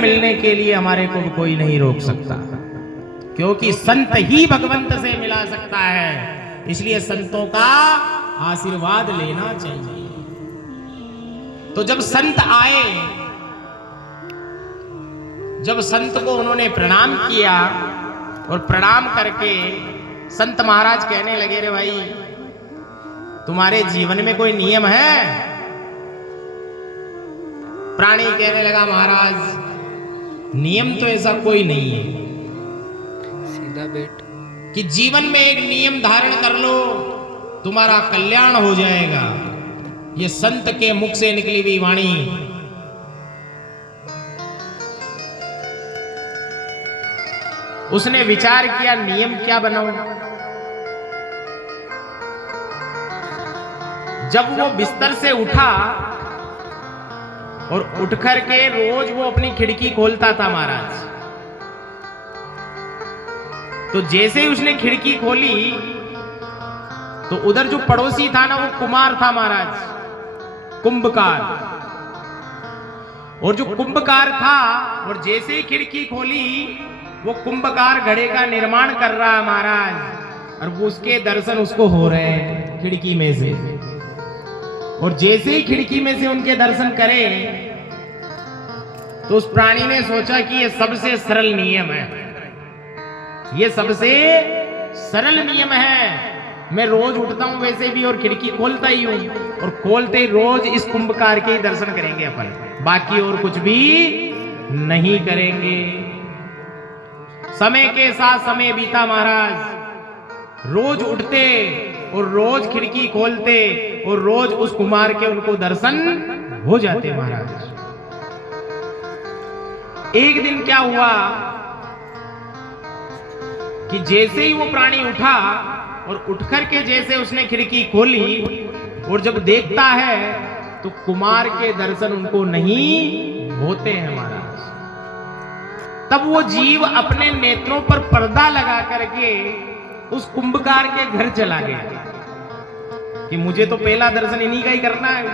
मिलने के लिए हमारे को कोई नहीं रोक सकता, क्योंकि संत ही भगवंत से मिला सकता है। इसलिए संतों का आशीर्वाद लेना चाहिए। तो जब संत आए, जब संत को उन्होंने प्रणाम किया और प्रणाम करके संत महाराज कहने लगे, रे भाई तुम्हारे जीवन में कोई नियम है? प्राणी कहने लगा, महाराज नियम तो ऐसा कोई नहीं है, सीधा बैठ कि जीवन में एक नियम धारण कर लो तुम्हारा कल्याण हो जाएगा। ये संत के मुख से निकली हुई वाणी। उसने विचार किया, नियम क्या बनाऊं? जब वो बिस्तर से उठा और उठ करके रोज वो अपनी खिड़की खोलता था महाराज, तो जैसे ही उसने खिड़की खोली तो उधर जो पड़ोसी था ना, वो कुमार था महाराज, कुंभकार। और जो कुंभकार था, और जैसे ही खिड़की खोली वो कुंभकार घड़े का निर्माण कर रहा है महाराज, और वो उसके दर्शन उसको हो रहे हैं खिड़की में से। और जैसे ही खिड़की में से उनके दर्शन करे तो उस प्राणी ने सोचा कि ये सबसे सरल नियम है, ये सबसे सरल नियम है। मैं रोज उठता हूं वैसे भी और खिड़की खोलता ही हूं, और खोलते ही रोज इस कुंभकार के ही दर्शन करेंगे अपन, बाकी और कुछ भी नहीं करेंगे। समय के साथ समय बीता महाराज, रोज उठते और रोज खिड़की खोलते और रोज उस कुमार के उनको दर्शन हो जाते महाराज। एक दिन क्या हुआ कि जैसे ही वो प्राणी उठा और उठकर के जैसे उसने खिड़की खोली और जब देखता है तो कुमार के दर्शन उनको नहीं होते हैं महाराज। तब वो जीव अपने नेत्रों पर पर्दा लगा करके उस कुंभकार के घर चला गया कि मुझे तो पहला दर्शन इन्हीं का ही करना है।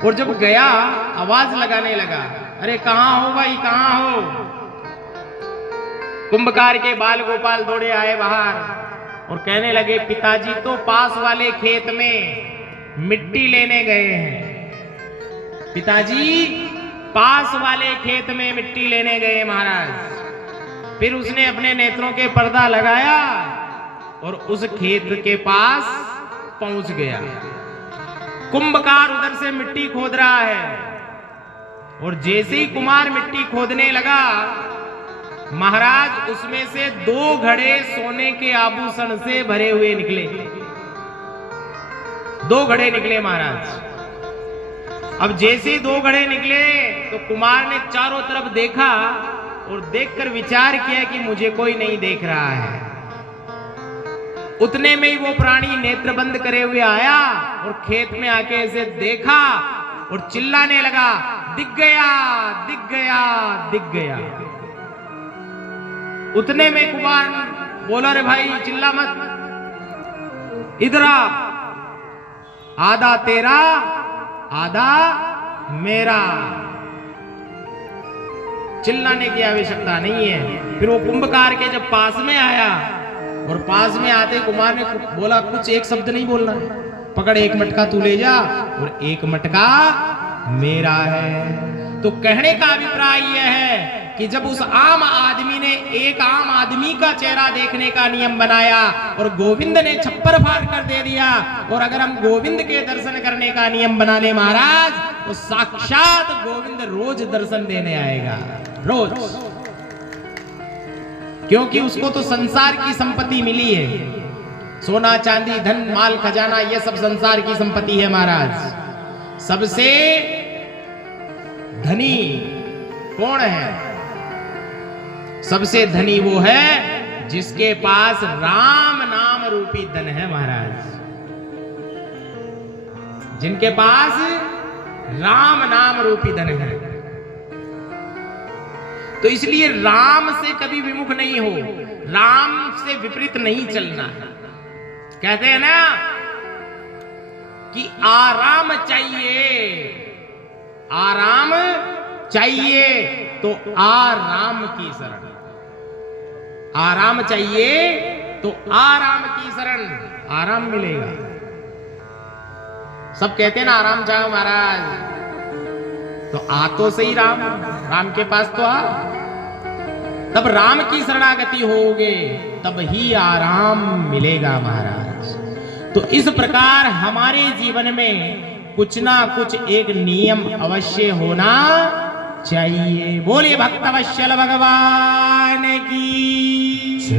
और जब गया आवाज लगाने लगा, अरे कहां हो भाई, कहां हो? कुंभकार के बाल गोपाल दौड़े आए बाहर और कहने लगे, पिताजी तो पास वाले खेत में मिट्टी लेने गए हैं। पिताजी पास वाले खेत में मिट्टी लेने गए महाराज। फिर उसने अपने नेत्रों के पर्दा लगाया और उस खेत के पास पहुंच गया। कुंभकार उधर से मिट्टी खोद रहा है और जैसे ही कुमार मिट्टी खोदने लगा महाराज, उसमें से 2 घड़े सोने के आभूषण से भरे हुए निकले। 2 घड़े निकले महाराज। अब जैसे ही 2 घड़े निकले तो कुमार ने चारों तरफ देखा और देखकर विचार किया कि मुझे कोई नहीं देख रहा है। उतने में ही वो प्राणी नेत्र बंद करे हुए आया और खेत में आके ऐसे देखा और चिल्लाने लगा, दिख गया, दिख गया, दिख गया। उतने में कुमार बोला, रे भाई चिल्ला मत, इधर आ, आधा तेरा आधा मेरा। चिल्लाने की आवश्यकता नहीं है। फिर वो कुंभकार के जब पास में आया और पास में आते कुमार ने बोला, कुछ एक शब्द नहीं बोलना, पकड़ एक मटका तू ले जा और एक मटका मेरा है। तो कहने का अभिप्राय यह है कि जब उस आम आदमी ने एक आम आदमी का चेहरा देखने का नियम बनाया और गोविंद ने छप्पर फाड़ कर दे दिया, और अगर हम गोविंद के दर्शन करने का नियम बना ले महाराज, तो साक्षात गोविंद रोज दर्शन देने आएगा, रोज। क्योंकि उसको तो संसार की संपत्ति मिली है, सोना चांदी धन माल खजाना ये सब संसार की संपत्ति है महाराज। सबसे धनी कौन है? सबसे धनी वो है जिसके पास राम नाम रूपी धन है महाराज। जिनके पास राम नाम रूपी धन है। तो इसलिए राम से कभी विमुख नहीं हो, राम से विपरीत नहीं चलना है। कहते हैं ना कि आराम चाहिए, आराम चाहिए तो आराम की शरण, आराम चाहिए तो आराम की शरण, आराम मिलेगा। सब कहते हैं ना आराम चाहो महाराज, तो आ तो सही राम, राम के पास तो आ, तब राम की शरणागति होगे तब ही आराम मिलेगा महाराज। तो इस प्रकार हमारे जीवन में कुछ ना कुछ एक नियम अवश्य होना चाहिए। बोलिए भक्तवत्सल भगवान की।